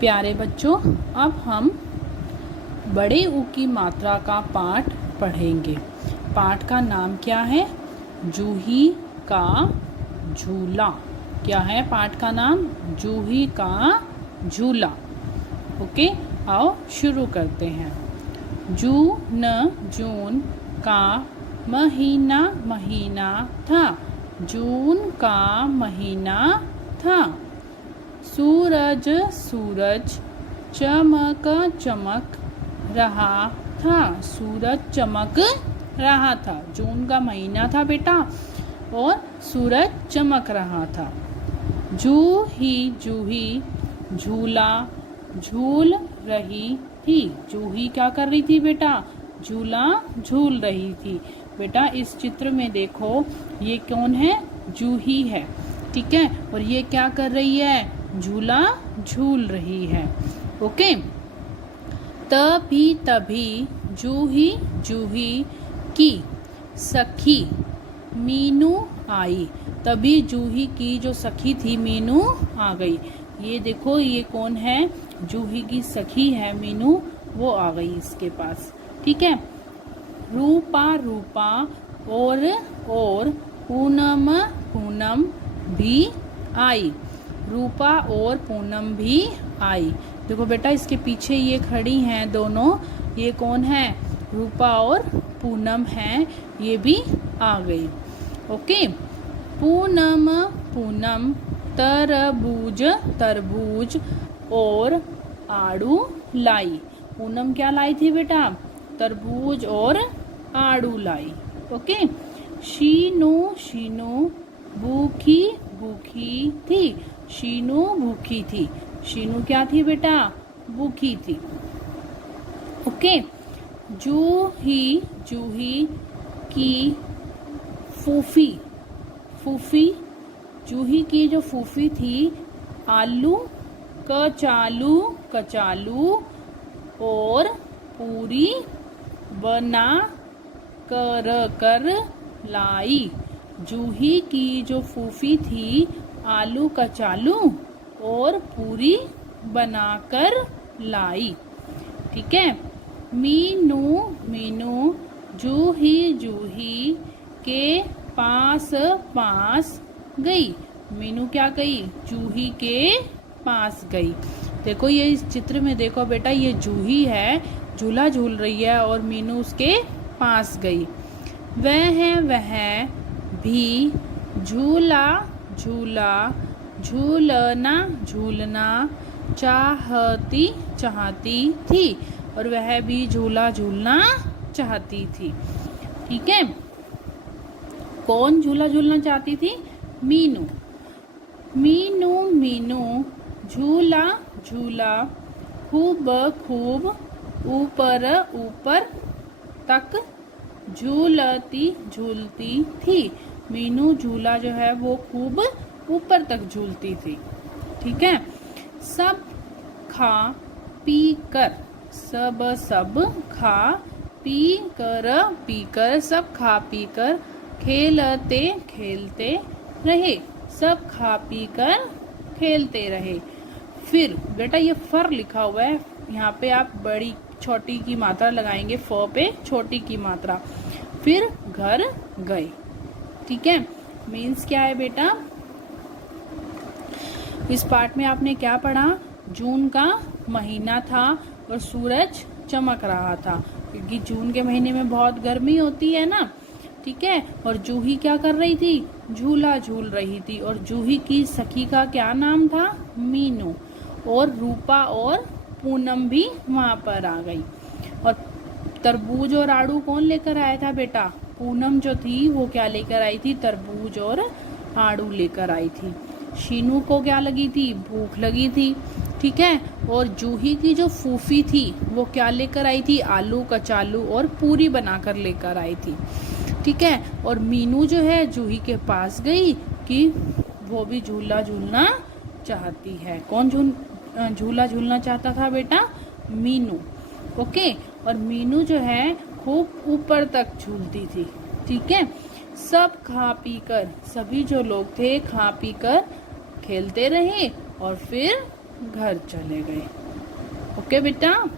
प्यारे बच्चों, अब हम बड़े ऊ की मात्रा का पाठ पढ़ेंगे। पाठ का नाम क्या है? जूही का झूला। क्या है पाठ का नाम? जूही का झूला। ओके, आओ शुरू करते हैं। जून का महीना महीना था। जून का महीना था। सूरज चमक चमक रहा था। सूरज चमक रहा था। जून का महीना था बेटा और सूरज चमक रहा था। जूही झूला झूल रही थी। जूही क्या कर रही थी बेटा? झूला झूल रही थी। बेटा इस चित्र में देखो, ये कौन है? जूही है, ठीक है। और ये क्या कर रही है? झूला झूल रही है। ओके, तभी जूही की सखी मीनू आई। तभी जूही की जो सखी थी मीनू आ गई। ये देखो, ये कौन है? जूही की सखी है मीनू, वो आ गई इसके पास, ठीक है। रूपा और पूनम भी आई। रूपा और पूनम भी आई। देखो बेटा, इसके पीछे ये खड़ी हैं दोनों। ये कौन है? रूपा और पूनम हैं, ये भी आ गई। ओके, पूनम तरबूज और आड़ू लाई। पूनम क्या लाई थी बेटा? तरबूज और आड़ू लाई। ओके, शीनू भूखी थी। शीनू भूखी थी। शीनू क्या थी बेटा? भूखी थी। ओके, जूही की फूफी जूही की जो फूफी थी, आलू कचालू और पूरी बना कर लाई। जूही की जो फूफी थी, आलू कचालू और पूरी बनाकर लाई, ठीक है। मीनू जूही के पास गई। मीनू क्या गई? जूही के पास गई। देखो, ये इस चित्र में देखो बेटा, ये जूही है, झूला झूल रही है और मीनू उसके पास गई। वह भी झूलना चाहती थी और वह भी झूला झूलना चाहती थी, ठीक है। कौन झूला झूलना चाहती थी? मीनू झूला खूब ऊपर तक झूलती थी। मीनू झूला जो है वो खूब ऊपर तक झूलती थी, ठीक है। सब खा पी कर सब खा पी कर खेलते रहे। सब खा पी कर खेलते रहे। फिर बेटा, ये फर लिखा हुआ है, यहाँ पे आप बड़ी छोटी की मात्रा लगाएंगे, फ पे छोटी की मात्रा। फिर घर गए, ठीक है। मीन्स क्या है बेटा? इस पाठ में आपने क्या पढ़ा? जून का महीना था और सूरज चमक रहा था, क्योंकि जून के महीने में बहुत गर्मी होती है ना, ठीक है। और जूही क्या कर रही थी? झूला झूल रही थी। और जूही की सखी का क्या नाम था? मीनू। और रूपा और पूनम भी वहां पर आ गई। और तरबूज और आड़ू कौन लेकर आया था बेटा? पूनम जो थी वो क्या लेकर आई थी? तरबूज और आड़ू लेकर आई थी। शीनू को क्या लगी थी? भूख लगी थी, ठीक है। और जूही की जो फूफी थी वो क्या लेकर आई थी? आलू कचालू और पूरी बनाकर लेकर आई थी, ठीक है। और मीनू जो है जूही के पास गई कि वो भी झूला झूलना चाहती है। कौन झूला झूलना चाहता था बेटा? मीनू। ओके, और मीनू जो है खूब ऊपर तक झूलती थी, ठीक है। सब खा पी कर, सभी जो लोग थे खा पी कर खेलते रहे और फिर घर चले गए। ओके बेटा।